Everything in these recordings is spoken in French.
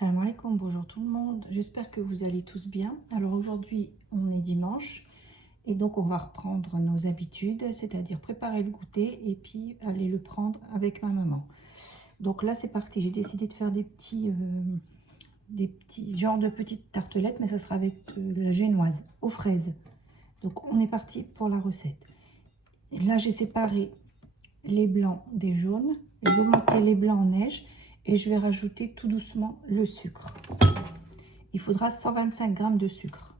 Salam alaikum, bonjour tout le monde, j'espère que vous allez tous bien. Alors aujourd'hui on est dimanche et donc on va reprendre nos habitudes, c'est-à-dire préparer le goûter et puis aller le prendre avec ma maman. Donc là c'est parti, j'ai décidé de faire des petits genres de petites tartelettes, mais ça sera avec la génoise aux fraises. Donc on est parti pour la recette. Et là j'ai séparé les blancs des jaunes, je vais monter les blancs en neige et je vais rajouter tout doucement le sucre. Il faudra 125 g de sucre.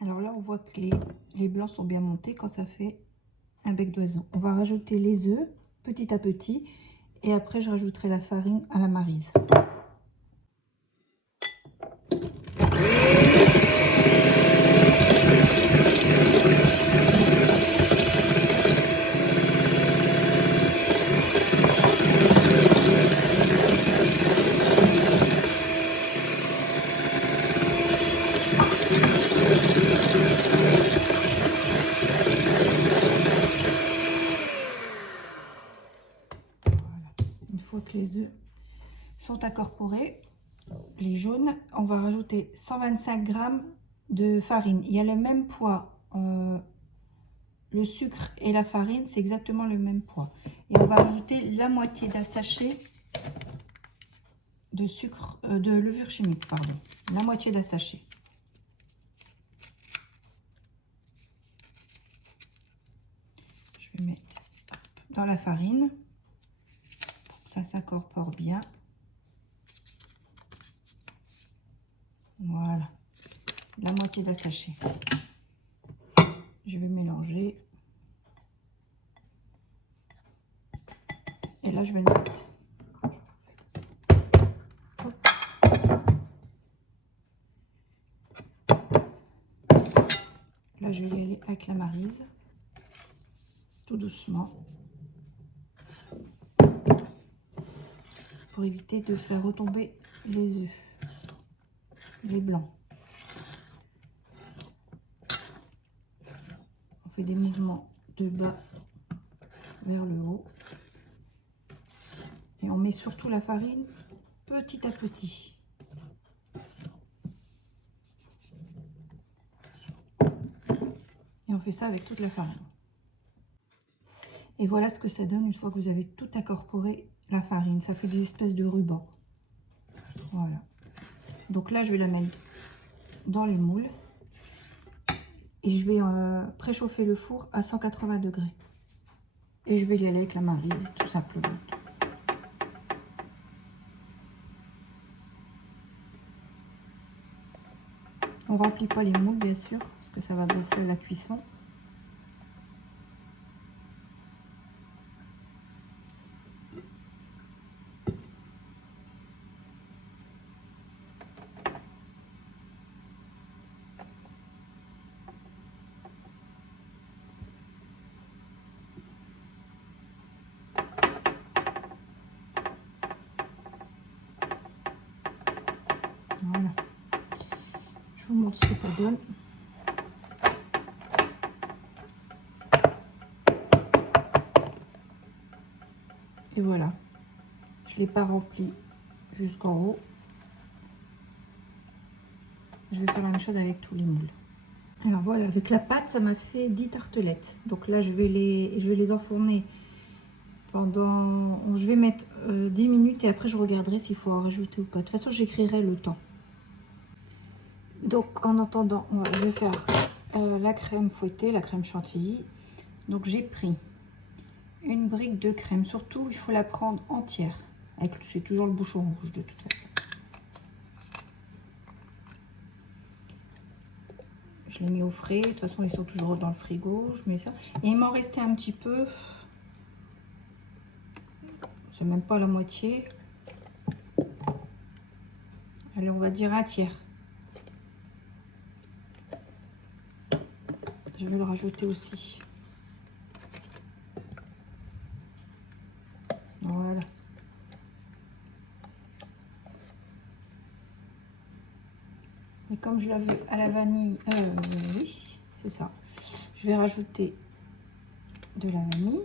Alors là, on voit que les blancs sont bien montés quand ça fait un bec d'oiseau. On va rajouter les œufs petit à petit et après je rajouterai la farine à la maryse. Une fois que les œufs sont incorporés, les jaunes, on va rajouter 125 g de farine. Il y a le même poids, le sucre et la farine, c'est exactement le même poids. Et on va rajouter la moitié d'un sachet de sucre, de levure chimique, pardon. La moitié d'un sachet. Je vais mettre dans la farine pour que ça s'incorpore bien. Voilà, la moitié d'un sachet. Je vais mélanger. Et là, je vais le mettre. Là, je vais y aller avec la maryse, tout doucement, pour éviter de faire retomber les œufs, les blancs. On fait des mouvements de bas vers le haut. Et on met surtout la farine petit à petit. Et on fait ça avec toute la farine. Et voilà ce que ça donne une fois que vous avez tout incorporé la farine. Ça fait des espèces de rubans. Voilà. Donc là, je vais la mettre dans les moules. Et je vais préchauffer le four à 180 degrés. Et je vais y aller avec la maryse, tout simplement. On ne remplit pas les moules, bien sûr, parce que ça va gonfler la cuisson. Voilà. Je vous montre ce que ça donne. Et voilà. Je ne l'ai pas rempli jusqu'en haut. Je vais faire la même chose avec tous les moules. Alors voilà, avec la pâte, ça m'a fait 10 tartelettes. Donc là, je vais les enfourner pendant... Je vais mettre 10 minutes et après, je regarderai s'il faut en rajouter ou pas. De toute façon, j'écrirai le temps. Donc, en attendant, je vais faire la crème fouettée, la crème chantilly. Donc, j'ai pris une brique de crème. Surtout, il faut la prendre entière. C'est toujours le bouchon rouge de toute façon. Je les mets au frais. De toute façon, ils sont toujours dans le frigo. Je mets ça. Et il m'en restait un petit peu. C'est même pas la moitié. Allez, on va dire un tiers. Je vais le rajouter aussi. Voilà. Et comme je l'avais à la vanille, oui, c'est ça. Je vais rajouter de la vanille.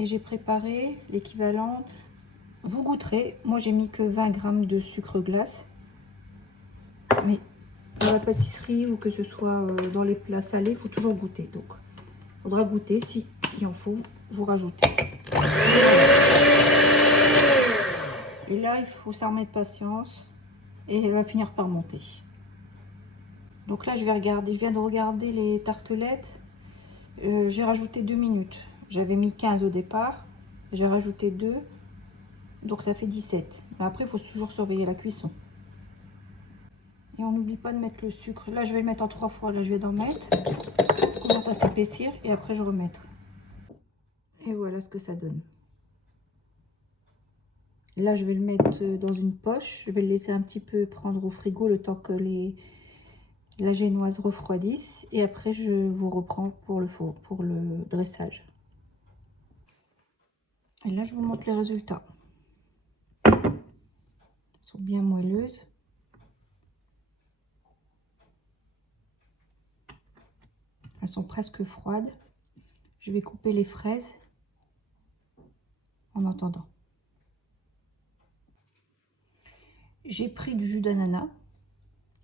Et j'ai préparé l'équivalent, vous goûterez, moi j'ai mis que 20 g de sucre glace, mais dans la pâtisserie ou que ce soit dans les plats salés, il faut toujours goûter. Donc il faudra goûter, si il en faut, vous rajoutez. Et là il faut s'armer de patience et elle va finir par monter. Donc là je vais regarder, je viens de regarder les tartelettes, j'ai rajouté 2 minutes. J'avais mis 15 au départ, j'ai rajouté 2, donc ça fait 17. Mais après, il faut toujours surveiller la cuisson. Et on n'oublie pas de mettre le sucre. Là, je vais le mettre en 3 fois. Là, je vais d'en mettre. Ça commence à s'épaissir et après, je remettre. Et voilà ce que ça donne. Là, je vais le mettre dans une poche. Je vais le laisser un petit peu prendre au frigo le temps que la génoise refroidisse. Et après, je vous reprends pour le dressage. Et là, je vous montre les résultats. Elles sont bien moelleuses. Elles sont presque froides. Je vais couper les fraises en attendant. J'ai pris du jus d'ananas.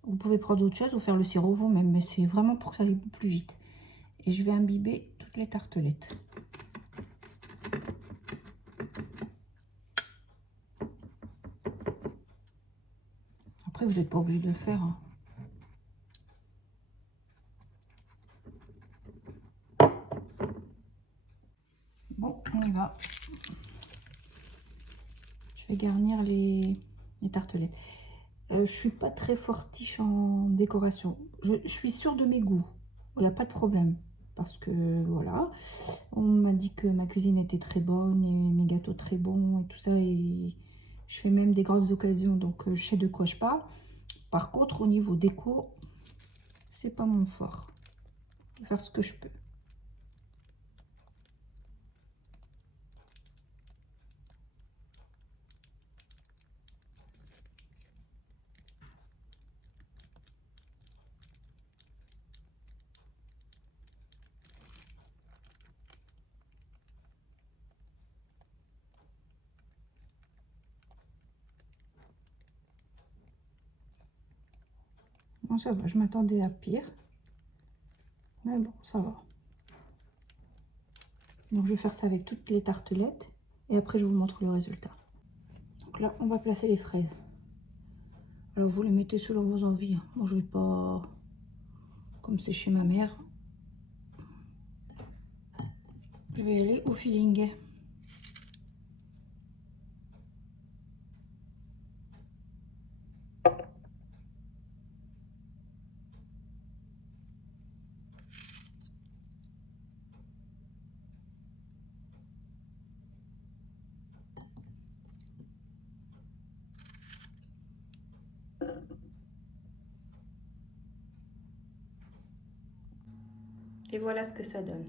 Vous pouvez prendre autre chose ou faire le sirop vous-même, mais c'est vraiment pour que ça aille plus vite. Et je vais imbiber toutes les tartelettes. Après, vous n'êtes pas obligé de le faire, hein. Bon, on y va. Je vais garnir les tartelettes. Je suis pas très fortiche en décoration. Je suis sûre de mes goûts. Il n'y a pas de problème. Parce que voilà, on m'a dit que ma cuisine était très bonne et mes gâteaux très bons et tout ça. Et je fais même des grandes occasions, donc je sais de quoi je parle. Par contre, au niveau déco, c'est pas mon fort. Je vais faire ce que je peux. Bon, ça va, je m'attendais à pire. Mais bon, ça va. Donc, je vais faire ça avec toutes les tartelettes. Et après, je vous montre le résultat. Donc là, on va placer les fraises. Alors, vous les mettez selon vos envies. Moi, je vais pas... Comme c'est chez ma mère. Je vais aller au feeling. Et voilà ce que ça donne.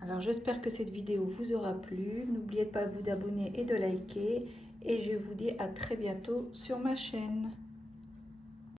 Alors j'espère que cette vidéo vous aura plu. N'oubliez pas vous d'abonner et de liker. Et je vous dis à très bientôt sur ma chaîne.